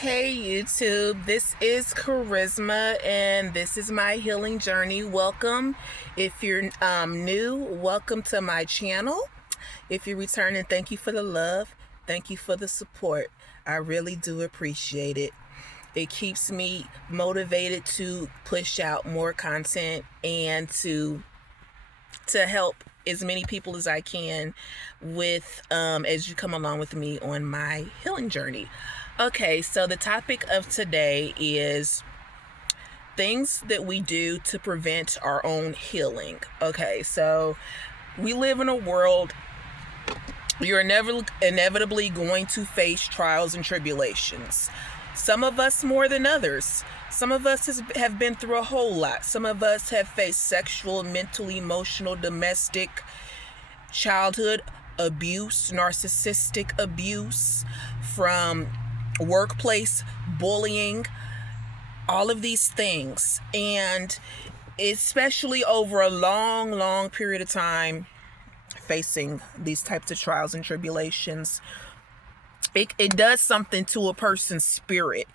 Hey YouTube, this is Charisma and this is my healing journey. Welcome. If you're new, welcome to my channel. If you're returning, thank you for the love. Thank you for the support. I really do appreciate it. It keeps me motivated to push out more content and to help as many people as I can with as you come along with me on my healing journey. Okay, so the topic of today is things that we do to prevent our own healing. Okay, so we live in a world, you're inevitably going to face trials and tribulations. Some of us more than others. Some of us have been through a whole lot. Some of us have faced sexual, mental, emotional, domestic, childhood abuse, narcissistic abuse, from workplace bullying, all of these things. And especially over a long period of time, facing these types of trials and tribulations, it does something to a person's spirit.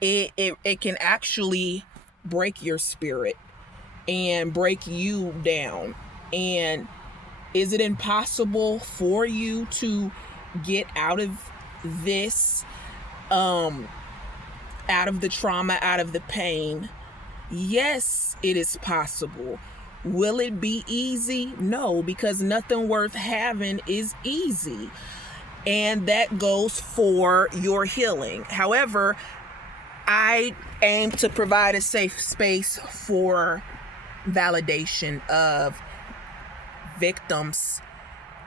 It can actually break your spirit and break you down. And is it impossible for you to get out of this, out of the trauma, out of the pain? Yes, it is possible. Will it be easy? No, because nothing worth having is easy. And that goes for your healing. However, I aim to provide a safe space for validation of victims,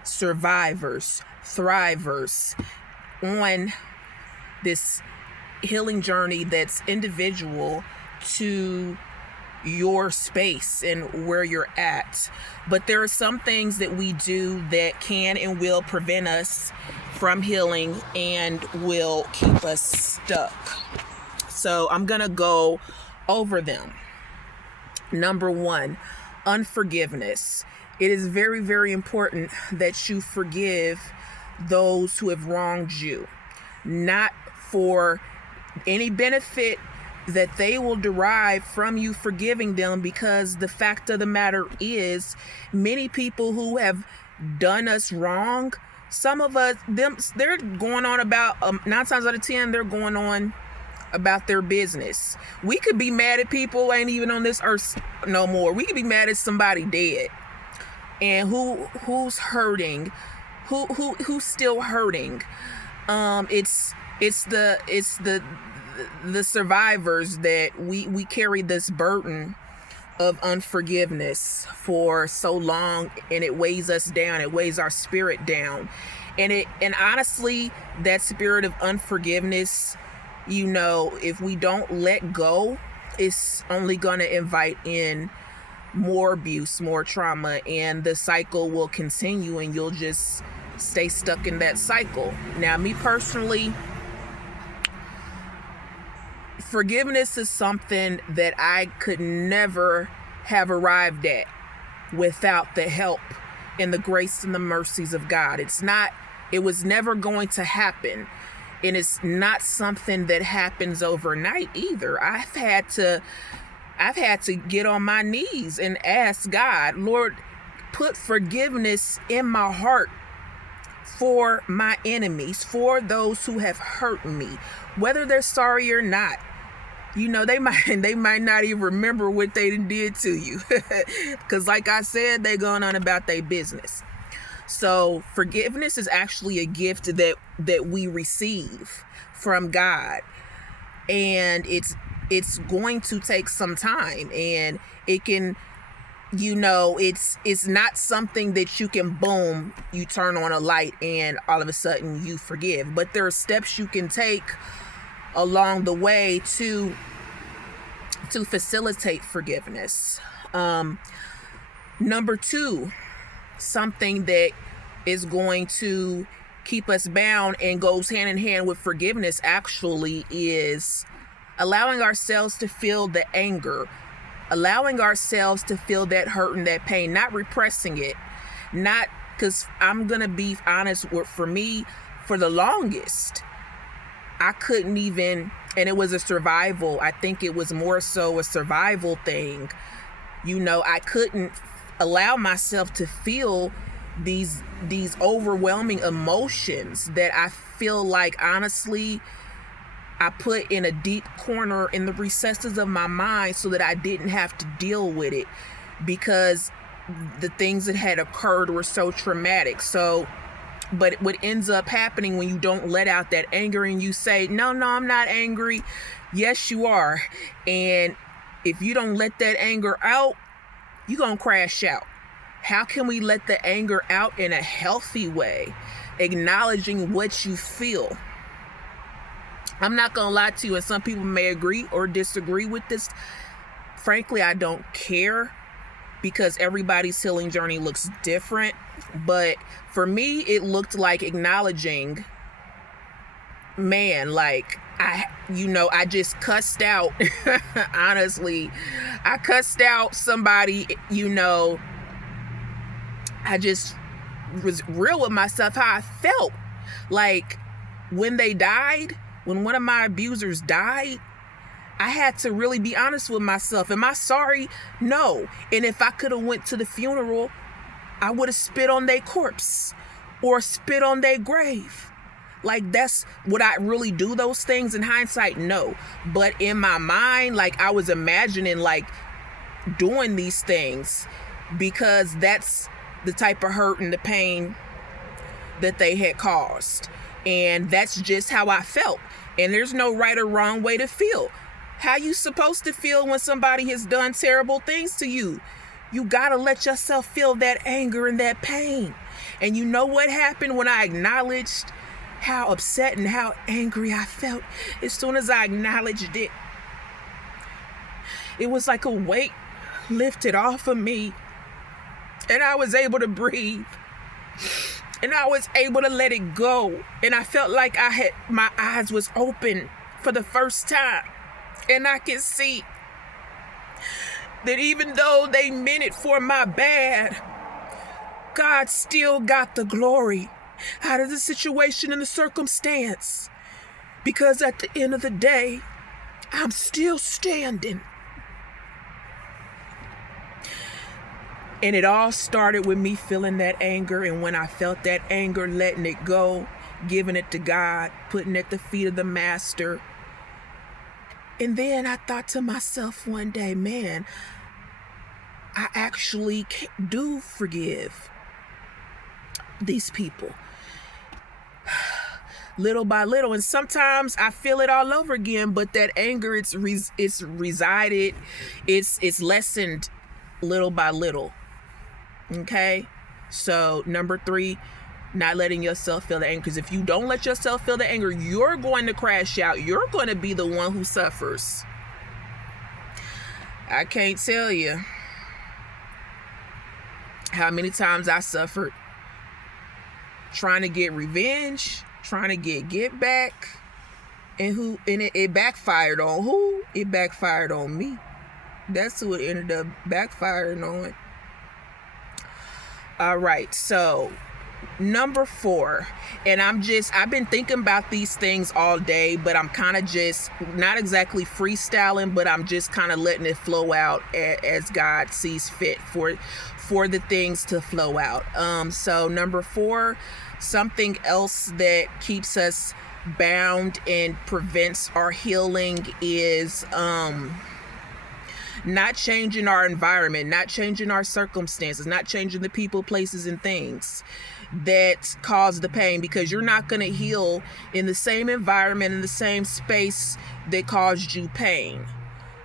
survivors, thrivers on this healing journey that's individual to your space and where you're at. But there are some things that we do that can and will prevent us from healing and will keep us stuck. So I'm gonna go over them. Number one, unforgiveness. It is very important that you forgive those who have wronged you, not for any benefit that they will derive from you forgiving them, because the fact of the matter is, many people who have done us wrong, some of us, they're going on about 9 times out of 10, they're going on about their business. We could be mad at people ain't even on this earth no more. We could be mad at somebody dead. And who's hurting? Who's still hurting? It's the survivors that we carry this burden of unforgiveness for so long, and it weighs us down. It weighs our spirit down. And honestly, that spirit of unforgiveness, if we don't let go, it's only going to invite in more abuse, more trauma, and the cycle will continue, and you'll just stay stuck in that cycle. Now, me personally, forgiveness is something that I could never have arrived at without the help and the grace and the mercies of God. It was never going to happen. And it's not something that happens overnight either. I've had to get on my knees and ask God, Lord, put forgiveness in my heart for my enemies, for those who have hurt me, whether they're sorry or not. They might not even remember what they did to you, because like I said, they going on about their business. So forgiveness is actually a gift that we receive from God, and it's going to take some time, and it can, it's not something that you can, boom, you turn on a light and all of a sudden you forgive. But there are steps you can take along the way to facilitate forgiveness. Number two, something that is going to keep us bound and goes hand in hand with forgiveness actually is allowing ourselves to feel the anger, allowing ourselves to feel that hurt and that pain, not repressing it. Not, because I'm gonna be honest, for me, for the longest, I couldn't even, and it was a survival. I think it was more so a survival thing. I couldn't allow myself to feel these overwhelming emotions that I feel like, honestly, I put in a deep corner in the recesses of my mind so that I didn't have to deal with it, because the things that had occurred were so traumatic. But what ends up happening when you don't let out that anger and you say, no, I'm not angry. Yes, you are. And if you don't let that anger out, you're going to crash out. How can we let the anger out in a healthy way? Acknowledging what you feel. I'm not going to lie to you, and some people may agree or disagree with this. Frankly, I don't care, because everybody's healing journey looks different. But for me, it looked like acknowledging, man, like I just cussed out. Honestly, I cussed out somebody, I just was real with myself, how I felt. Like when they died, when one of my abusers died, I had to really be honest with myself. Am I sorry? No. And if I could have went to the funeral, I would have spit on their corpse or spit on their grave. Like, would I really do those things in hindsight? No. But in my mind, like, I was imagining like doing these things, because that's the type of hurt and the pain that they had caused. And that's just how I felt. And there's no right or wrong way to feel. How you supposed to feel when somebody has done terrible things to you? You gotta let yourself feel that anger and that pain. And you know what happened when I acknowledged how upset and how angry I felt? As soon as I acknowledged it, it was like a weight lifted off of me, and I was able to breathe, and I was able to let it go. And I felt like my eyes was open for the first time, and I can see that even though they meant it for my bad, God still got the glory out of the situation and the circumstance. Because at the end of the day, I'm still standing. And it all started with me feeling that anger. And when I felt that anger, letting it go, giving it to God, putting it at the feet of the Master. And then I thought to myself one day, man, I actually do forgive these people. Little by little. And sometimes I feel it all over again, but that anger, it's resided, it's lessened little by little. Okay? So number 3, not letting yourself feel the anger. Because if you don't let yourself feel the anger, you're going to crash out. You're going to be the one who suffers. I can't tell you how many times I suffered trying to get revenge, trying to get back, and it backfired on who? It backfired on me. That's who it ended up backfiring on. All right, so number 4, and I've been thinking about these things all day, but I'm kind of just not exactly freestyling, but I'm just kind of letting it flow out as God sees fit for the things to flow out. So number 4, something else that keeps us bound and prevents our healing is not changing our environment, not changing our circumstances, not changing the people, places, and things that cause the pain, because you're not going to heal in the same environment, in the same space that caused you pain.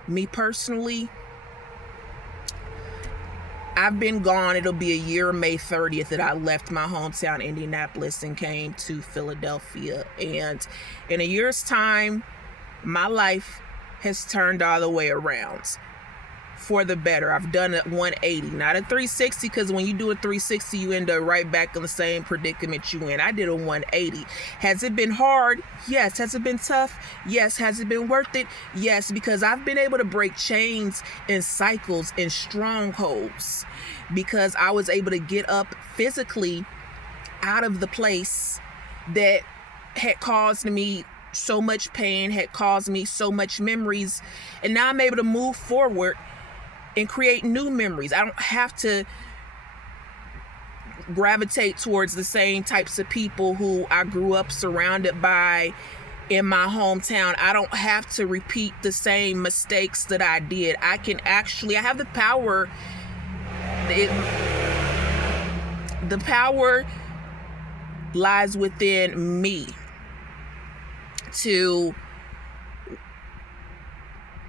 Me personally, I've been gone. It'll be a year, May 30th, that I left my hometown, Indianapolis, and came to Philadelphia. And in a year's time, my life has turned all the way around for the better. I've done a 180, not a 360, because when you do a 360, you end up right back in the same predicament you in. I did a 180. Has it been hard? Yes. Has it been tough? Yes. Has it been worth it? Yes, because I've been able to break chains and cycles and strongholds, because I was able to get up physically out of the place that had caused me so much pain, had caused me so much memories, and now I'm able to move forward and create new memories. I don't have to gravitate towards the same types of people who I grew up surrounded by in my hometown. I don't have to repeat the same mistakes that I did. I have the power. The power lies within me to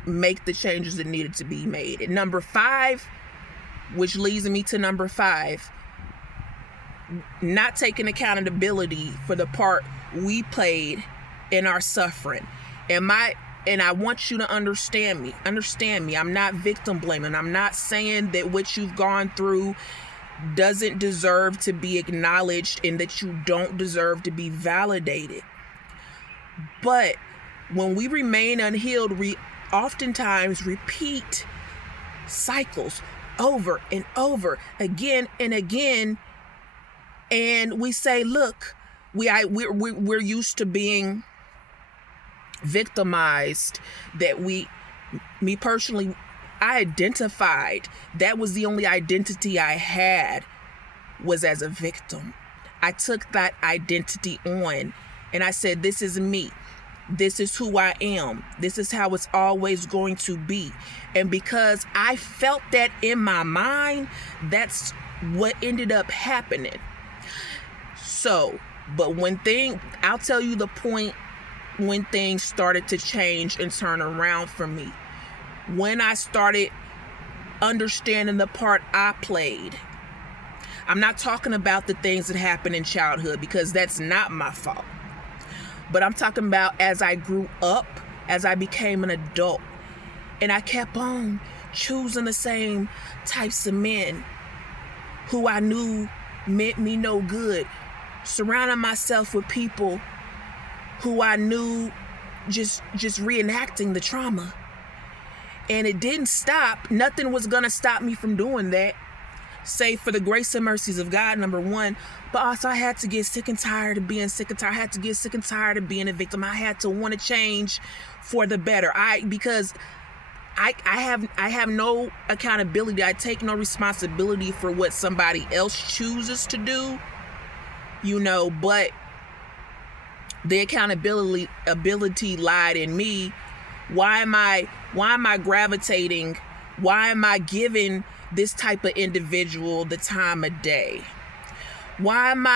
make the changes that needed to be made. And number 5, which leads me to number 5, not taking accountability for the part we played in our suffering. And I want you to understand me. I'm not victim blaming. I'm not saying that what you've gone through doesn't deserve to be acknowledged and that you don't deserve to be validated. But when we remain unhealed, we oftentimes repeat cycles over and over again and again. And we say, look, we're used to being victimized. That me personally, I identified, that was the only identity I had, was as a victim. I took that identity on and I said, this is me. This is who I am. This is how it's always going to be. And because I felt that in my mind, that's what ended up happening. So, but I'll tell you the point when things started to change and turn around for me. When I started understanding the part I played. I'm not talking about the things that happened in childhood, because that's not my fault. But I'm talking about as I grew up, as I became an adult, and I kept on choosing the same types of men who I knew meant me no good, surrounding myself with people who I knew just reenacting the trauma. And it didn't stop. Nothing was gonna stop me from doing that, save for the grace and mercies of God, number 1. But also I had to get sick and tired of being sick and tired. I had to get sick and tired of being a victim. I had to want to change for the better. Because I have no accountability. I take no responsibility for what somebody else chooses to do, but the accountability lied in me. Why am I gravitating? Why am I giving this type of individual the time of day? Why am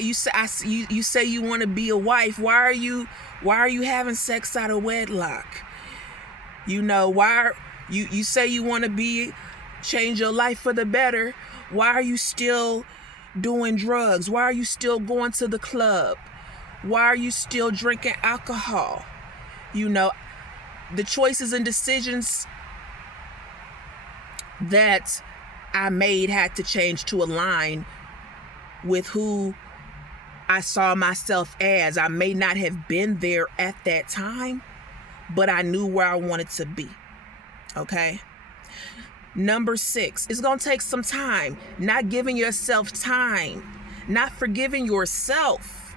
you say you want to be a wife. Why are you having sex out of wedlock? Why you say you want to change your life for the better. Why are you still doing drugs? Why are you still going to the club? Why are you still drinking alcohol? The choices and decisions that I made had to change to align with who I saw myself as. I may not have been there at that time, but I knew where I wanted to be. Okay? Number 6, it's going to take some time. Not giving yourself time. Not forgiving yourself.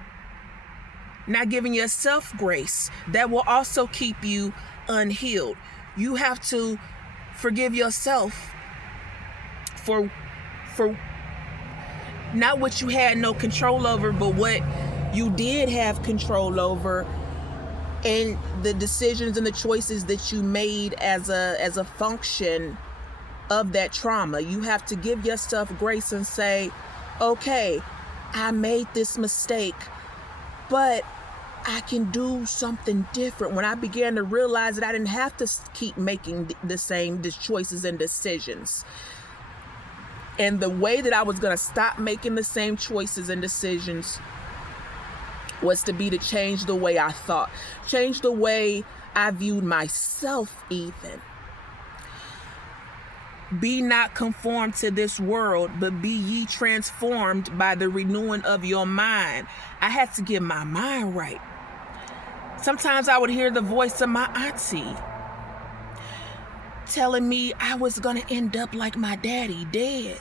Not giving yourself grace. That will also keep you unhealed. You have to forgive yourself for not what you had no control over, but what you did have control over, and the decisions and the choices that you made as a function of that trauma. You have to give yourself grace and say, okay, I made this mistake, but I can do something different. When I began to realize that I didn't have to keep making the same choices and decisions. And the way that I was going to stop making the same choices and decisions was to change the way I thought. Change the way I viewed myself even. Be not conformed to this world, but be ye transformed by the renewing of your mind. I had to get my mind right. Sometimes I would hear the voice of my auntie telling me I was going to end up like my daddy, dead.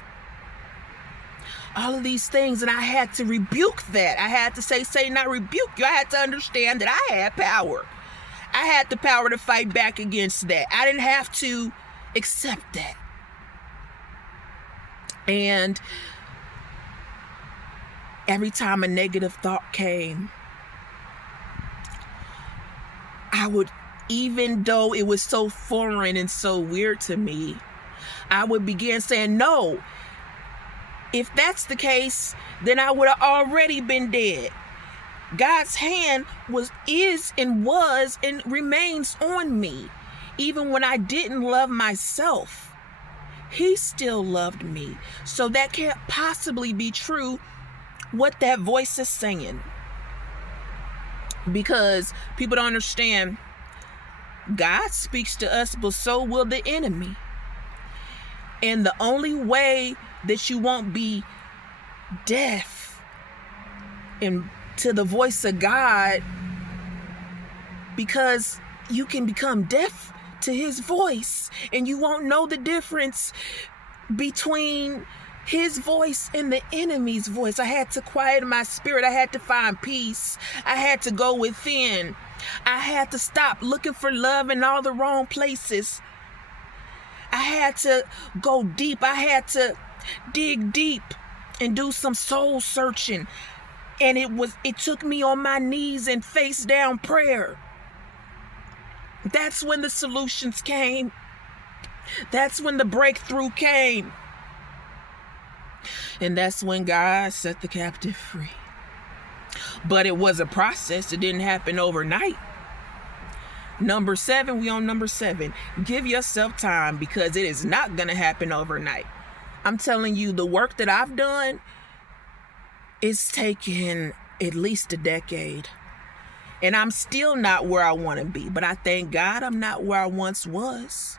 all of these things. And I had to rebuke that. I had to say, Satan, I rebuke you. I had to understand that I had power. I had the power to fight back against that. I didn't have to accept that. And every time a negative thought came, I would, even though it was so foreign and so weird to me, I would begin saying, no, if that's the case, then I would have already been dead. God's hand is and was and remains on me. Even when I didn't love myself, he still loved me. So that can't possibly be true, what that voice is saying. Because people don't understand, God speaks to us, but so will the enemy. And the only way that you won't be deaf to the voice of God, because you can become deaf to his voice and you won't know the difference between his voice and the enemy's voice. I had to quiet my spirit. I had to find peace. I had to go within. I had to stop looking for love in all the wrong places. I had to go deep. I had to dig deep and do some soul searching. And it took me on my knees and face down prayer. That's when the solutions came. That's when the breakthrough came. And that's when God set the captive free. But it was a process. It didn't happen overnight. Number 7, we on number 7. Give yourself time, because it is not going to happen overnight. I'm telling you, the work that I've done, it's taken at least a decade. And I'm still not where I want to be. But I thank God I'm not where I once was.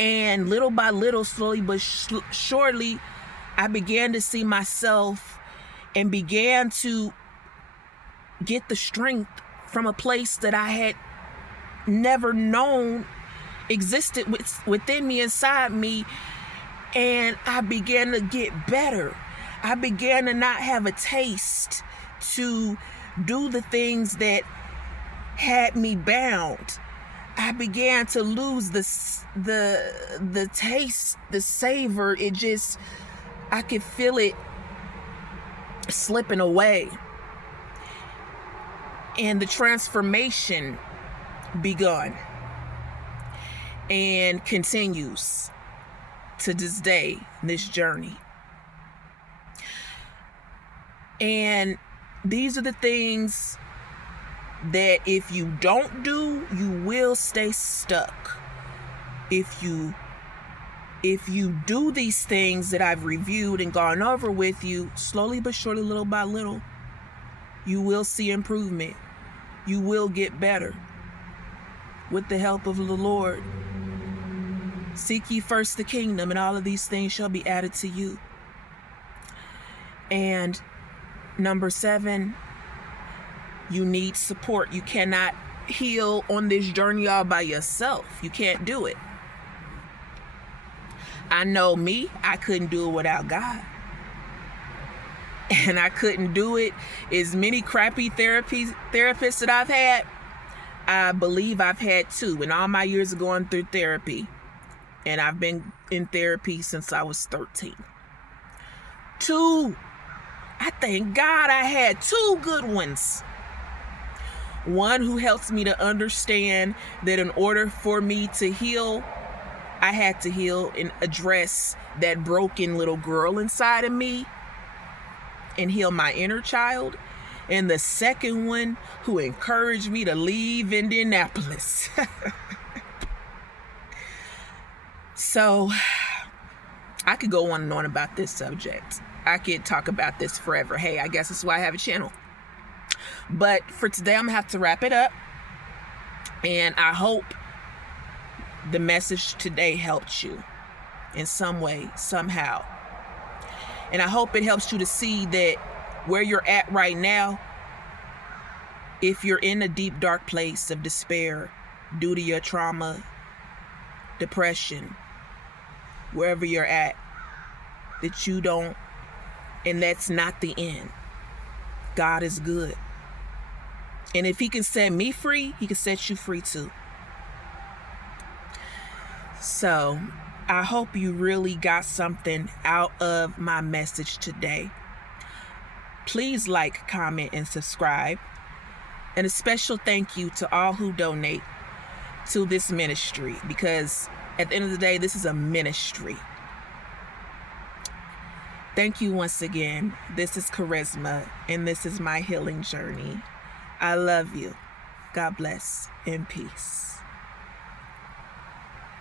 And little by little, slowly but surely, I began to see myself and began to get the strength from a place that I had never known existed within me, inside me. And I began to get better. I began to not have a taste to do the things that had me bound. I began to lose the taste, the savor. I could feel it slipping away. And the transformation begun and continues to this day, this journey. And these are the things that if you don't do, you will stay stuck. If you do these things that I've reviewed and gone over with you, slowly but surely, little by little, you will see improvement. You will get better with the help of the Lord. Seek ye first the kingdom, and all of these things shall be added to you. And number 7, you need support. You cannot heal on this journey all by yourself. You can't do it. I know me, I couldn't do it without God. And I couldn't do it. As many crappy therapists that I've had, I believe I've had 2 in all my years of going through therapy. And I've been in therapy since I was 13. 2. I thank God I had 2 good ones. One who helps me to understand that in order for me to heal, I had to heal and address that broken little girl inside of me and heal my inner child. And the second one who encouraged me to leave Indianapolis. So I could go on and on about this subject. I could talk about this forever. Hey, I guess that's why I have a channel. But for today, I'm going to have to wrap it up. And I hope the message today helped you in some way, somehow. And I hope it helps you to see that where you're at right now, if you're in a deep, dark place of despair due to your trauma, depression, wherever you're at, that you don't And that's not the end. God is good. And if he can set me free, he can set you free too. So I hope you really got something out of my message today. Please like, comment, and subscribe. And a special thank you to all who donate to this ministry, because at the end of the day, this is a ministry. Thank you once again. This is Charisma, and this is my healing journey. I love you. God bless and peace.